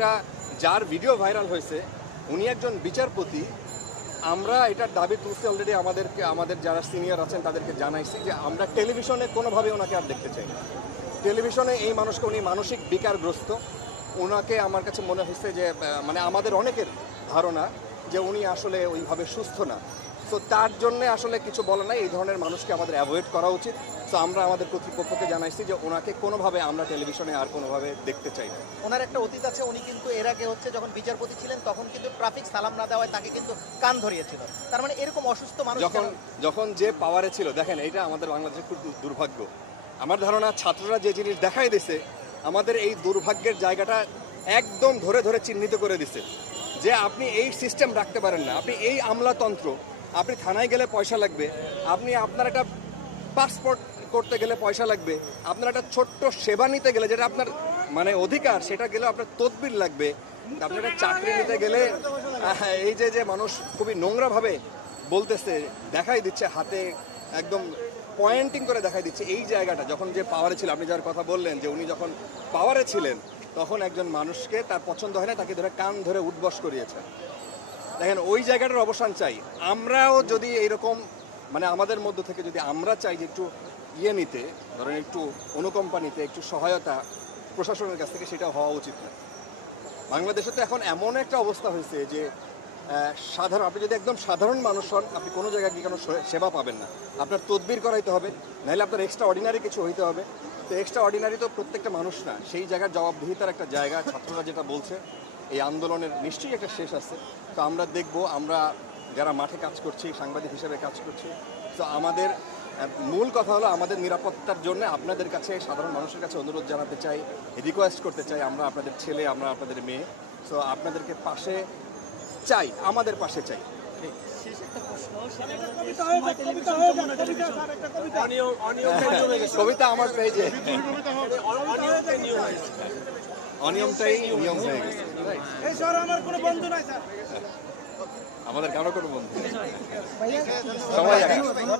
একটা যার video viral হয়েছে উনি একজন বিচারপতি। আমরা এটার দাবি তুলছি অলরেডি, আমাদের যারা সিনিয়র আছেন তাদেরকে জানাইছি যে আমরা টেলিভিশনে কোনোভাবে ওনাকে আর দেখতে চাই না। টেলিভিশনে এই মানুষকে, উনি মানসিক বিকারগ্রস্ত, ওনাকে আমার কাছে মনে হচ্ছে যে মানে আমাদের অনেকের ধারণা যে উনি আসলে ওইভাবে সুস্থ না। সো তার জন্য আসলে কিছু বলা নাই, এই ধরনের মানুষকে আমাদের অ্যাভয়েড করা উচিত। সো আমরা আমাদের কর্তৃপক্ষকে জানাইছি যে ওনাকে কোনোভাবে আমরা টেলিভিশনে আর কোনোভাবে দেখতে চাই না। ওনার একটা অতীত আছে, উনি কিন্তু এর আগে যখন বিচারপতি ছিলেন তখন কিন্তু ট্রাফিক সালাম না দেওয়ায় তাকে কিন্তু কান ধরিয়েছিল। তার মানে এরকম অসুস্থ মানুষ যখন যে পাওয়ারে ছিল, দেখেন এটা আমাদের বাংলাদেশের খুব দুর্ভাগ্য। আমার ধারণা ছাত্ররা যে জিনিস দেখাই দিছে আমাদের এই দুর্ভাগ্যের জায়গাটা একদম ধরে ধরে চিহ্নিত করে দিছে যে আপনি এই সিস্টেম রাখতে পারেন না, আপনি এই আমলাতন্ত্র, আপনি থানায় গেলে পয়সা লাগবে, আপনার একটা পাসপোর্ট করতে গেলে পয়সা লাগবে, আপনার একটা ছোট্ট সেবা নিতে গেলে যেটা আপনার মানে অধিকার সেটা গেলে আপনার তদবির লাগবে, আপনার একটা চাকরি নিতে গেলে এই যে মানুষ খুবই নোংরাভাবে বলতেছে, দেখাই দিচ্ছে হাতে একদম পয়েন্টিং করে দেখাই দিচ্ছে এই জায়গাটা। যখন যে পাওয়ারে ছিল, আপনি যার কথা বললেন যে উনি যখন পাওয়ারে ছিলেন তখন একজন মানুষকে তার পছন্দ হয় না, তাকে ধরে কান ধরে উঠবস করিয়েছেন। দেখেন ওই জায়গাটার অবসান চাই। আমরাও যদি এইরকম মানে আমাদের মধ্য থেকে যদি আমরা চাই যে একটু নিতে, ধরেন একটু অনুকম্পা নিতে, একটু সহায়তা প্রশাসনের কাছ থেকে, সেটা হওয়া উচিত না। বাংলাদেশে তো এখন এমন একটা অবস্থা হয়েছে যে আপনি যদি একদম সাধারণ মানুষ হন, আপনি কোনো জায়গায় গিয়ে কোনো সেবা পাবেন না, আপনার তদবির করাইতে হবে, নাহলে আপনার এক্সট্রা অর্ডিনারি কিছু হইতে হবে। তো এক্সট্রা অর্ডিনারি তো প্রত্যেকটা মানুষ না, সেই জায়গার জবাবদিহিতার একটা জায়গা। ছাত্ররা যেটা বলছে এই আন্দোলনের নিশ্চয়ই একটা শেষ আছে। তো আমরা দেখব, আমরা যারা মাঠে কাজ করছি, সাংবাদিক হিসেবে কাজ করছি, তো আমাদের মূল কথা হলো আমাদের নিরাপত্তার জন্য আপনাদের কাছে, সাধারণ মানুষের কাছে অনুরোধ জানাতে চাই, রিকোয়েস্ট করতে চাই, আমরা আপনাদের ছেলে, আমরা আপনাদের মেয়ে। সো আপনাদেরকে পাশে চাই, আমাদের পাশে চাই। কবিতা আমার পেজে, অনিয়মটাই নিয়ম হয়ে গেছে। আমাদের কারো কোনো বন্ধু নেই, সবাই